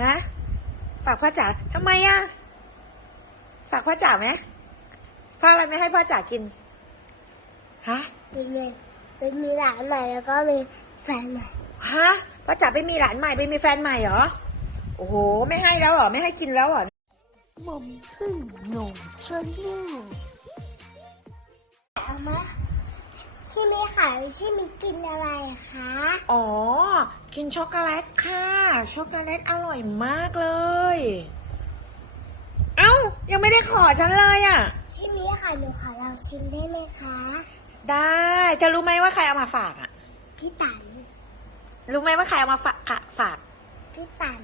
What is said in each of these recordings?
ฮะฝากพ่อจ๋าทำไมอะฝากพ่อจ๋าไหมพ่ออะไรไม่ให้พ่อจ๋ากินฮะเป็นมีเป็นมีหลานใหม่แล้วก็มีแฟนใหม่ฮะพ่อจ๋าไปมีหลานใหม่ไปมีแฟนใหม่เหรอโอ้โห ไม่ให้แล้วเหรอไม่ให้กินแล้วเหรอหม่อมพึ่งหนุ่มชนลูกเอามาชิมิค่ะชิมิกินอะไรคะ อ๋อ กินช็อกโกแลตค่ะ ช็อกโกแลตอร่อยมากเลย เอ้า ยังไม่ได้ขอฉันเลยอะ ชิมิค่ะ หนูขอลองชิมได้ไหมคะ ได้เธอรู้ไหมว่าใครเอามาฝากอะ พี่ตันรู้ไหมว่าใครเอามาฝากกะฝาก พี่ตัน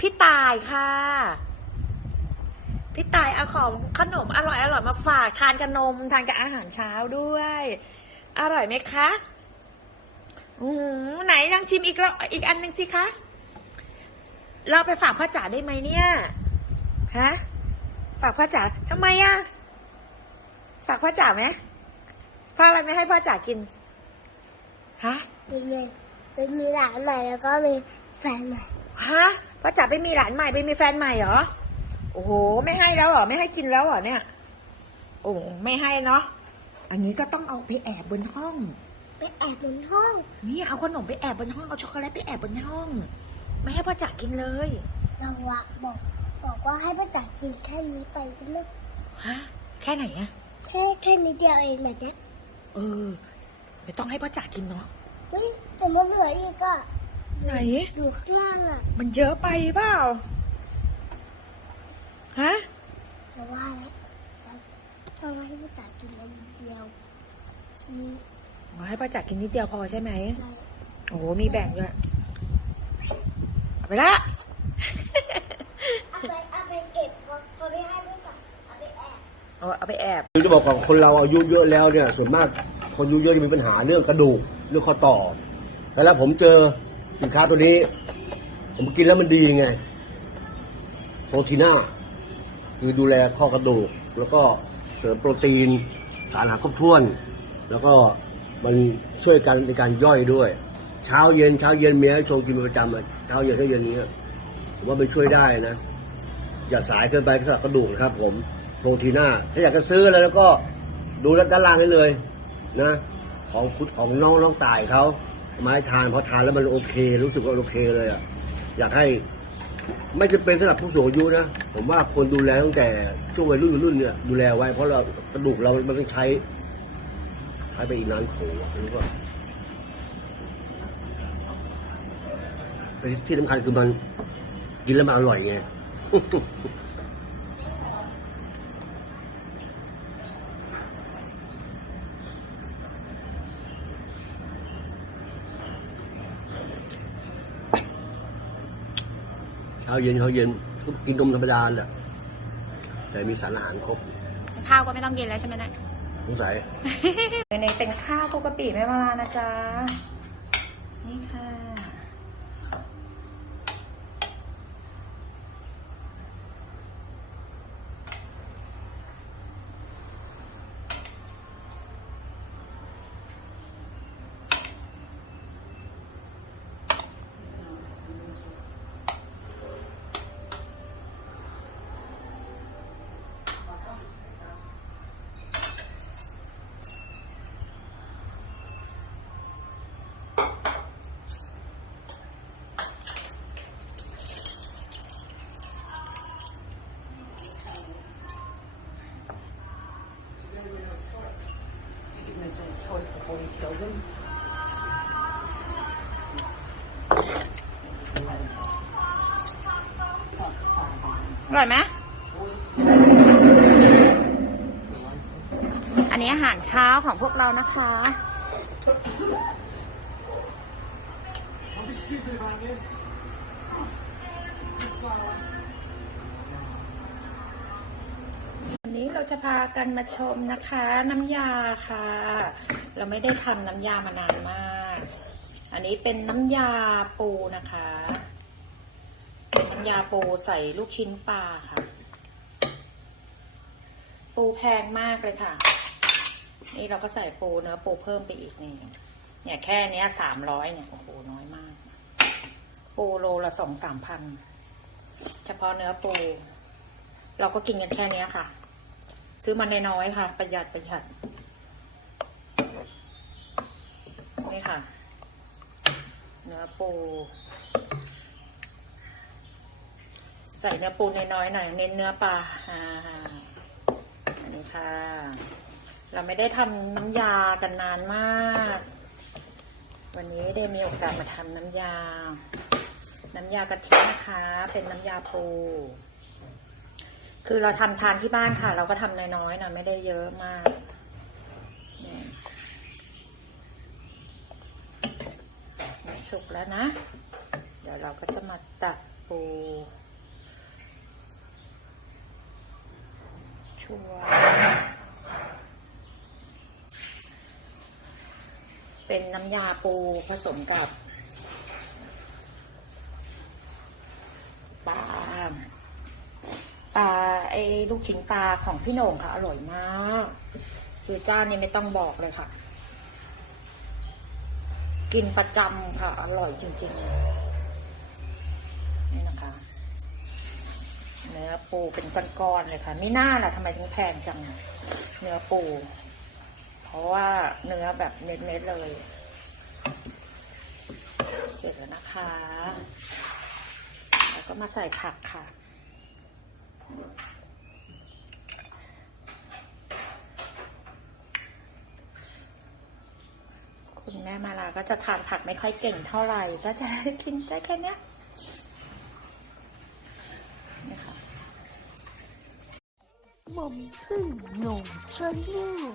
พี่ตายค่ะ พี่ตายเอาของขนมอร่อยอร่อยมาฝากทานกับนมทานกับอาหารเช้าด้วย อร่อยไหมคะ อือหือไหนยังชิมอีกแล้วอีกอันหนึ่งสิคะ เราไปฝากพ่อจ๋าได้ไหมเนี่ย ฮะ ฝากพ่อจ๋าทำไมอะฝากพ่อจ๋าไหมพ่ออะไรไม่ให้พ่อจ๋ากิน ฮะเป็นมีเป็นมีหลานใหม่แล้วก็มีแฟนใหม่ ฮะพ่อจ๋าไปมีหลานใหม่ไปมีแฟนใหม่เหรอ โอ้โห ไม่ให้แล้วเหรอ ไม่ให้กินแล้วเหรอเนี่ย โอ้ไม่ให้เนาะ อันนี้ก็ต้องเอาไปแอบบนห้อง ไปแอบบนห้อง นี่เอาขนมไปแอบบนห้อง เอาช็อกโกแลตไปแอบบนห้อง ไม่ให้พ่อจ๋ากินเลย เราอะบอก บอกว่าให้ป้าจ๋ากินแค่นี้ไปก็ไม่ฮะ แค่ไหนอะแค่แค่นิดเดียวเองแบบเนี้ยเออ ไม่ต้องให้พ่อจ๋ากินเนาะ เฮ้ยแต่มันเหลืออีกอะไหนดูข้างล่างอะมันเยอะไปเปล่า ฮะ แต่ว่าแล้วต้องให้ป้าจ๋ากินอันเดียวชิมิ อ๋อให้พ่อจ๋ากินนิดเดียวพอใช่ไหมใช่โอ้โห มีแบ่งด้วยเอาไปละ เอาไปเอาไปเก็บพอพอไม่ให้ป้าจ๋าเอาไปแอบเอาเอาไปแอบ คือจะบอกก่อนคนเราอายุเยอะแล้วเนี่ย ส่วนมากคนอายุเยอะจะมีปัญหาเรื่องกระดูกเรื่องข้อต่อ แล้วผมเจอสินค้าตัวนี้ ผมกินแล้วมันดีไงโปรตีน่าคือดูแลข้อกระดูก แล้วก็เสริมโปรตีน สารอาหารครบถ้วน แล้วก็ มันช่วยกันในการย่อยด้วย เช้าเย็นเช้าเย็นเมียให้ชงกินเป็นประจำอะเช้าเย็นเช้าเย็นนี้ผมว่ามันช่วยได้นะ อย่าสายเกินไปสำหรับกระดูกนะครับ ผมโปรตีน่าถ้าอยากจะซื้ออะไรแล้วก็ดูด้านล่างได้เลยนะ ของคุณของน้องน้องตายเขาไมา้ทานพอทานแล้วมันโอเค รู้สึกว่าโอเคเลยอะอยากให้ ไม่จะเป็นสำหรับผู้สูงอายุนะผมว่าคนดูแลตั้งแต่ช่วงวัยรุ่นรุ่นเนี่ยดูแลไว้เพราะเรากระดูกเรามันต้องใช้ ใช้ไปอีกนานโขอะรู้ป่ะที่สำคัญคือมันกินแล้วมันอร่อยไงเช้าเย็นเช้าเย็นก็กินนมธรรมดาแหละแต่มีสารอาหารครบ ข้าวก็ไม่ต้องกินแล้วใช่ไหมเนะ สงสัย ในเป็นข้าวปกติไม่มาลานะจ๊ะ นี่ค่ะ give him his own choice before he killed him. อร่อยไหมอันนี้อาหารเช้าของพวกเรานะคะวัน นี้เราจะพากันมาชมนะคะ น้ำยาค่ะ เราไม่ได้ทำน้ำยามานานมาก อันนี้เป็นน้ำยาปูนะคะเป็นน้ำยาปูใส่ลูกชิ้นปลาค่ะ ปูแพงมากเลยค่ะ นี่เราก็ใส่ปูเนื้อปูเพิ่มไปอีกนี่เนี่ยแค่นี้สามร้อยเนี่ยโอ้โหน้อยมาก ปูโลละสองสามพันเฉพาะเนื้อปู เราก็กินกันแค่นี้ค่ะ ซื้อมาน้อยๆค่ะ ประหยัดประหยัดนี่ค่ะ เนื้อปู ใส่เนื้อปูน้อยๆหน่อยเน้นเนื้อปลาอ่าอันนี้ค่ะ เราไม่ได้ทำน้ำยากันนานมาก วันนี้ได้มีโอกาสมาทำน้ำยา น้ำยากะทินะคะ เป็นน้ำยาปู คือเราทำทานที่บ้านค่ะ เราก็ทำน้อยๆนะไม่ได้เยอะมากนี่สุกแล้วนะ เดี๋ยวเราก็จะมาตักปูชัวเป็นน้ำยาปูผสมกับ ปลาปลา ไอ้ลูกชิ้นปลาของพี่โหน่งค่ะ อร่อยมาก คือเจ้านี้ไม่ต้องบอกเลยค่ะ กินประจำค่ะ อร่อยจริง ๆ นี่นะคะเนื้อปูเป็นก้อนๆเลยค่ะไม่น่าล่ะทำไมถึงแพงจังเนื้อปู เพราะว่าเนื้อแบบเน็ตๆเลย เสร็จแล้วนะคะ แล้วก็มาใส่ผักค่ะ คุณแม่มาลาก็จะทานผักไม่ค่อยเก่งเท่าไหร่ ก็จะกินได้แค่นี้นะคะหม่อมพึ่งหนุ่มชนลูก